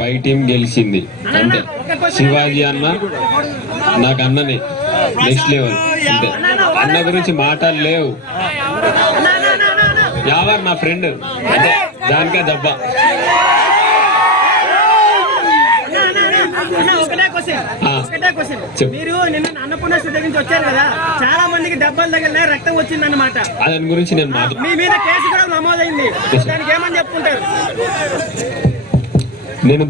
పై team గెలిచింది అంటే శివాజీ అన్న నాకు అన్ననే నెక్స్ట్ లెవెల్ అంతే. అన్న గురించి మాటలు లేవు. యావర్ నా ఫ్రెండ్ అంటే దానికే దెబ్బ. మీరు నిన్న అన్నపూర్ణ దగ్గర నుంచి వచ్చారు కదా, చాలా మందికి దెబ్బలు తగిలినాయి, రక్తం వచ్చింది అన్నమాట. దాని గురించి నేను మీ మీద కేసు కూడా నమోదైంది, దానికి ఏమని చెప్పుకుంటారు? నేను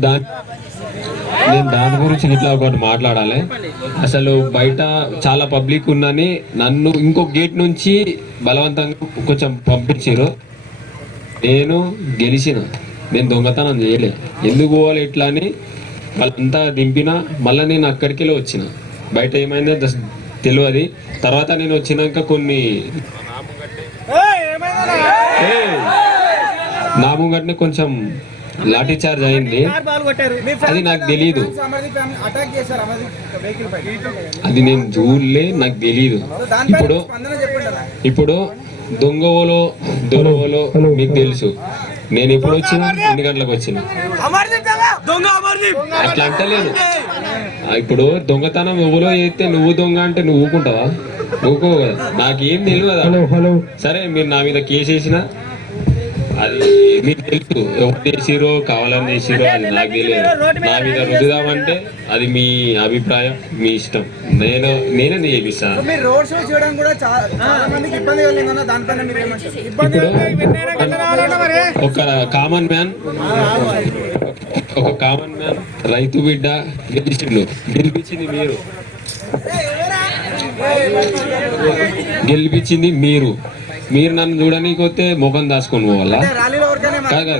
దాని గురించి ఇట్లా ఒకటి మాట్లాడాలి. అసలు బయట చాలా పబ్లిక్ ఉందని నన్ను ఇంకో గేట్ నుంచి బలవంతంగా కొంచెం పంపించారు. నేను గెలిచిన, నేను దొంగతనం చేయలే. ఎందుకు పోవాలి ఇట్లా అని వాళ్ళంతా దింపిన. మళ్ళీ నేను అక్కడికి వచ్చిన. బయట ఏమైందో తెలియదు. తర్వాత నేను వచ్చినాక కొన్ని నా ముంగట్నే కొంచెం లాఠీ చార్జ్ అయింది. అది నాకు తెలీదు, అది నేను చూడలే, నాకు తెలీదు. ఇప్పుడు దొంగవోలో దొరవోలో మీకు తెలుసు. నేను ఎప్పుడు వచ్చిన, ఎన్ని గంటలకు వచ్చిన, అట్లా అంటలేదు. ఇప్పుడు దొంగతనం ఎవరో చేస్తే నువ్వు దొంగ అంటే నువ్వు ఊకుంటావా? ఊకో కదా. నాకేం తెలియదు. సరే మీరు నా మీద కేసు వేసినా అది మీకు తెలుసు. ఎవరు చేసిరో కావాలని చేసిరో అది నాకు తెలియదు. నా మీద రుద్దుదామంటే అది మీ అభిప్రాయం, మీ ఇష్టం. నేనే చేపిస్తాను. ఇప్పుడు ఒక కామన్ మ్యాన్ రైతు బిడ్డ గెలిపించింది మీరు. మీరు నన్ను చూడనీకి వస్తే ముఖం దాచుకొని పోవాలా? కాదు,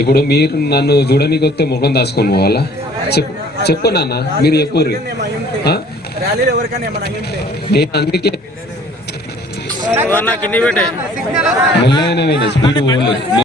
ఇప్పుడు మీరు నన్ను చూడనీకి వస్తే ముఖం దాచుకొని పోవాలా? చెప్పు నాన్న, మీరు చెప్పుర్రి. నేను అందుకే మెల్లగానే స్పీడ్ పోలేదు.